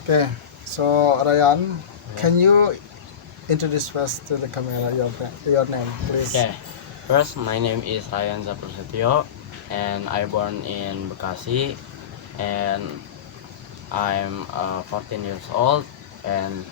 Okay, so Ryan, Yeah. can you introduce first to the camera your name, please? Okay. First, my name is Ryan Zaprasetyo, and I born in Bekasi, and I'm 14 years old, and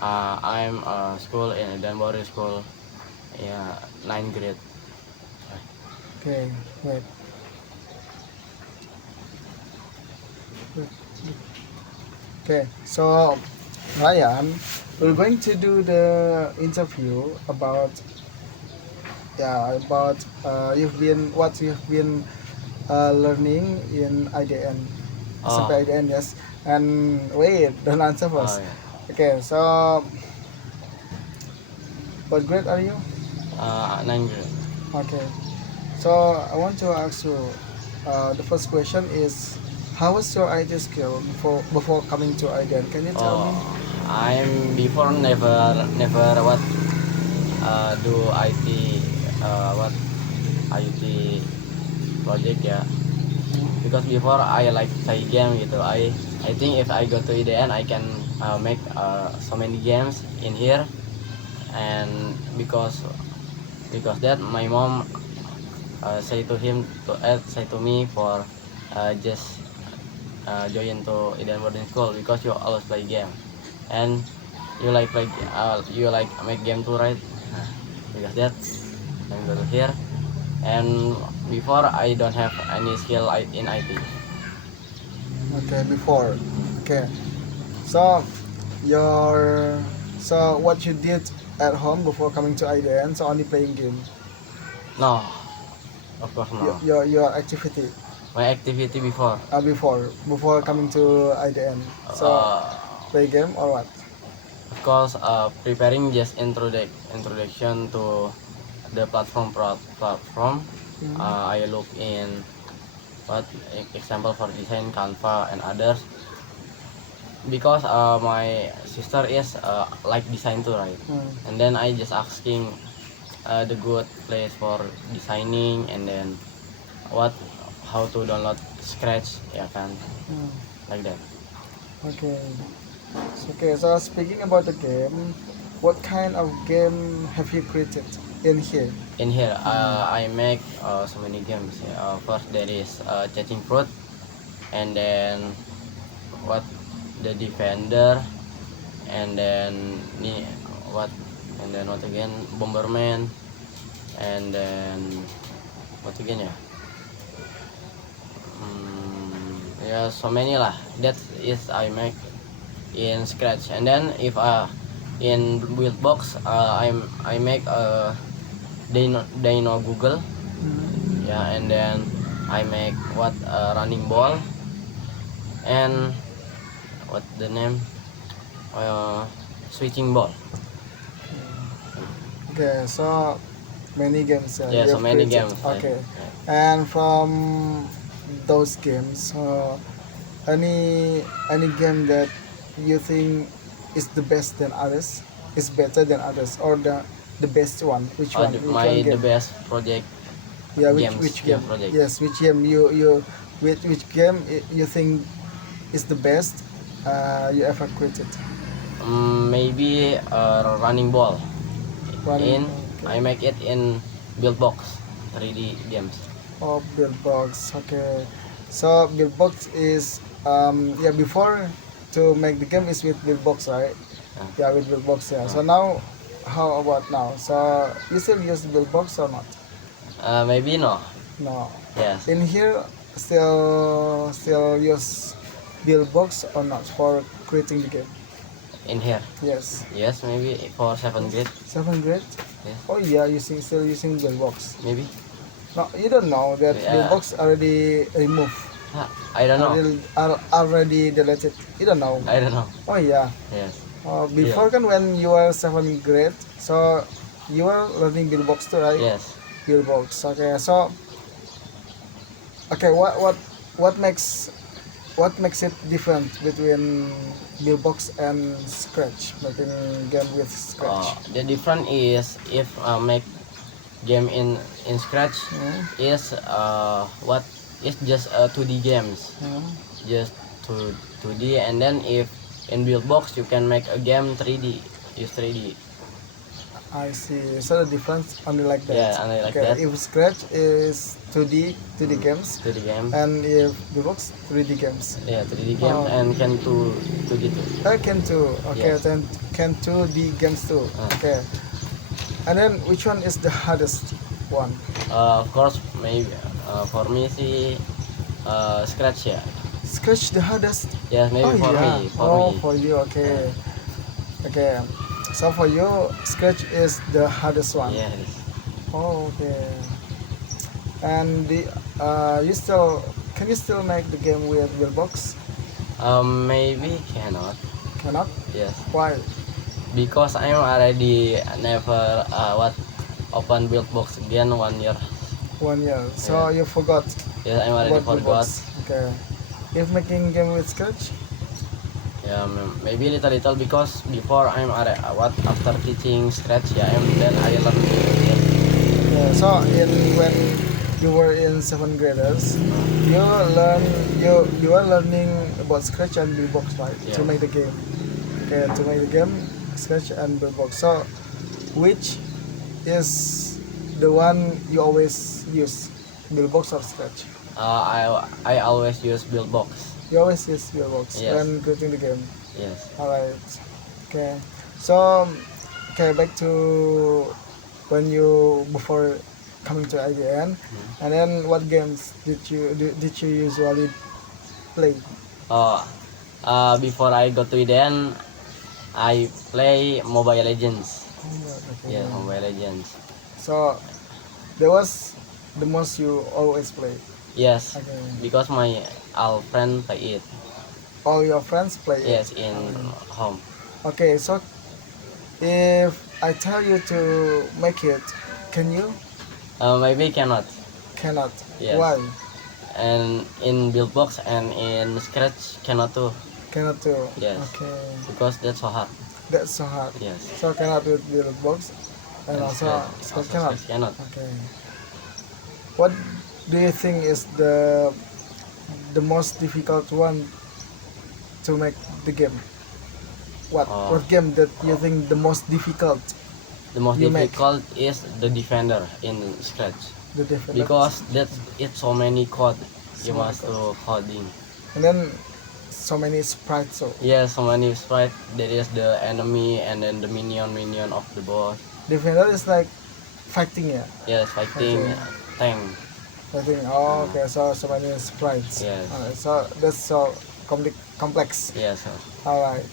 I'm school in Edenbori School, yeah, 9th grade. Okay, wait. wait. Okay, so Ryan, we're going to do the interview about you've been what you've been learning in IDN, Oh, SMP IDN, yes. And wait, don't answer oh first. yeah. Okay, so what grade are you? 9th grade. Okay, so I want to ask you. The first question is, how was your IT skill before coming to IDN? Can you tell me? Oh, I'm before never do IT what IT project ya. Because before I like play game gitu. I think if I go to IDN I can make so many games in here, and because that my mom say to me for just join to IDN boarding school because you always play game, and you like make game too, right? Nah, because that I'm go to here, and before I don't have any skill in IT. Okay, before. Okay, so your what you did at home before coming to IDN? So only playing game. No, of course no. Your activity My activity before, before coming to IDN. So uh, play game or what? of course, preparing just introduction to the platform. Hmm. I look in what example for design Canva and others, because my sister is like design too, right? Hmm. And then I just asking the good place for designing, and then what how to download Scratch, ya kan, Hmm. like that. Okay. Okay. So speaking about the game, what kind of game have you created in here? In here, Hmm. I make so many games. First there is Catching Fruit, and then what the Defender, and then what and then what again, Bomberman, and then what again ya? Yeah, so many lah. That is I make in Scratch, and then if in Buildbox, I make Dino Google, Hmm. yeah, and then I make what running ball, and what the name, uh, switching ball. Okay. So many games Yeah, you so have many created. games. Okay. And from those games, any game that you think is the best than others, is better than others, or the best one? Which one? Which one The game? best project Yeah, games which game game? project. Yes, which game you which game you think is the best you ever created? Maybe running ball. Running. In Okay. I make it in Buildbox 3D games. Oh, Buildbox. Okay. So Buildbox is yeah, before to make the game is with Buildbox, right? Uh, Yeah, with Buildbox. Yeah. uh, So now, how about now? So you still use Buildbox or not? Maybe no. No. Yes. In here, still use Buildbox or not for creating the game? In here. Yes. Yes, maybe for 7th grade. Seventh grade. Yes. Oh yeah, still using Buildbox. Maybe. No, you don't know that Yeah. Buildbox already removed, I don't know. already deleted. You don't know. I don't know. Oh yeah. Yes. Yeah. Before kan when you were seventh grade, so you were learning Buildbox too, right? Yes. Buildbox. Okay, so okay, what makes it different between Buildbox and Scratch, making game with Scratch? The difference is if make game in Scratch Hmm? is what is just 2D games, Hmm? just 2D, and then if in Buildbox you can make a game 3D, use 3D. I see. So the difference only like that. Yeah, only like okay. that. If Scratch is 2D games, 2D game. and if Buildbox 3D games. Yeah, 3D game Oh. and can 2D too. Can too. Okay, Yes. then can 2D games too. Okay. And then which one is the hardest one? Of course, maybe for me sih Scratch ya. Scratch the hardest. Yes, maybe for yeah. me. For you. Okay. Okay. So for you, Scratch is the hardest one. Yes. Oh, okay. And you still can you still make the game with Buildbox? Maybe cannot. Cannot. Yes. Why? Because I'm already never open Buildbox again 1 year. 1 year. So you forgot Yes, I'm already about forgot. Buildbox. Okay. If making game with Scratch, Yeah, maybe little because before I'm after teaching Scratch, yeah, then I learn it. yeah. So when you were in 7th graders, you are learning about Scratch and Buildbox, right? To Yeah. make the game. Okay, to make the game, Scratch and Buildbox. So which is the one you always use, Buildbox or Scratch? I always use Buildbox. You always use Buildbox Yes. when creating the game. Yes. Alright. Okay. So okay, back to when you before coming to IDN, and then what games did you usually play? Before I go to Eden, I play Mobile Legends. Okay. Yes, Mobile Legends. So that was the most you always play. Yes, Okay. because my all friend play it. All your friends play it. Yes, in home. Okay. So if I tell you to make it, can you? Maybe cannot. Cannot. Yes. Why? And in Buildbox and in Scratch cannot too. Cannot do. Yes. Okay. Because that's so hard. That's so hard. Yes. So cannot with Buildbox, and also Scratch cannot. Scratch cannot. Okay. What do you think is the most difficult one to make the game? What game that you think the most difficult? The most You make. difficult is the defender in Scratch. The different Because it's so many code. So You many must do coding. and then so many sprites. So Yeah, so many sprite. There is the enemy and then the minion of the boss. defender is like fighting, yeah. Yes, fighting Okay. tank. Fighting. Oh, okay. So many sprites. Yes. Alright, so that's so complex. Yes. All right.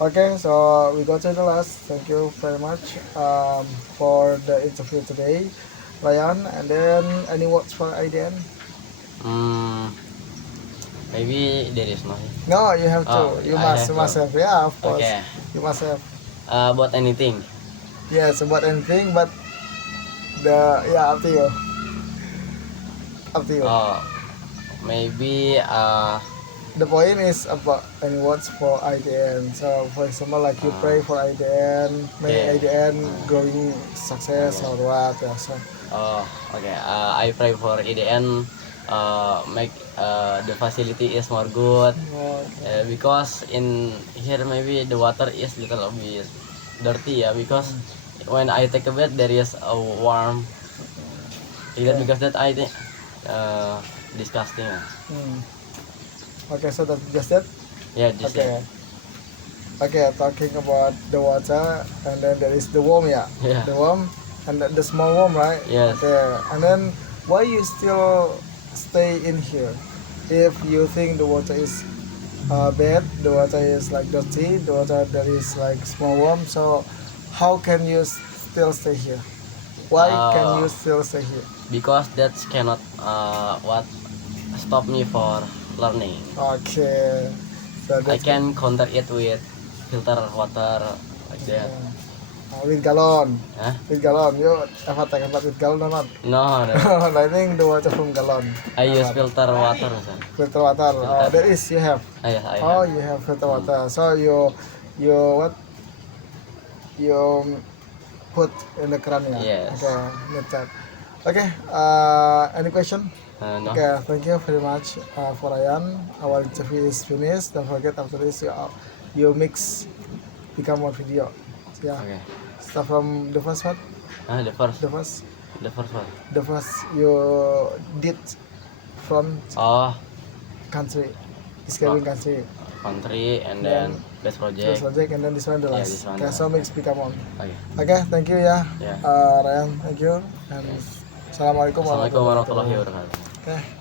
Okay, so we go to the last. Thank you very much for the interview today, Ryan. And then any words for IDN? Maybe there is no. No, you have to. Oh, You I must have to. have. Yeah, of course. Okay. You must have. About anything. Yes, about anything, but up to you. Up to you. Maybe The point is about any words for IDN. So, for example, like you pray for IDN, may Yeah. IDN growing success or what? Yeah, so. okay. I pray for EDN make the facility is more good. Because in here maybe the water is little bit dirty, yeah, because when I take a bath there is a warm like that, because that I think disgusting. Okay, so that's just that. Yeah, just Okay. that. Okay, talking about the water, and then there is the worm, yeah. Yeah. The worm, and the small worm, right? Yes. Okay, and then why you still stay in here? If you think the water is bad, the water is like dirty, the water there is like small worm. So how can you still stay here? Why can you still stay here? Because that cannot stop me for learning. Okay, so I that's can counter it with filter water like that. with galon. Huh? With galon, you ever take a bath with galon or not? No, no. I think the water from galon. I use filter water, sir. Filter water. Oh, there is you have. Yes, I Oh, have. you have filter water. So you what? You put in the keran, yeah. Yes. Okay, get that. Okay. Any question? No. Okay. Thank you very much for Ryan. Our interview is finished. Don't forget after this you mix become one video. Yeah. Okay. Start from the first one. The first The first one. the first you did from Oh, country, describing country. country and Then then best First project. project and then this one the Yeah, last. this one Okay, the so last. mix become one. Okay. Okay, thank you ya, Ya. Ryan, thank you, and assalamualaikum Assalamualaikum warahmatullahi wabarakatuh. wabarakatuh. Okay.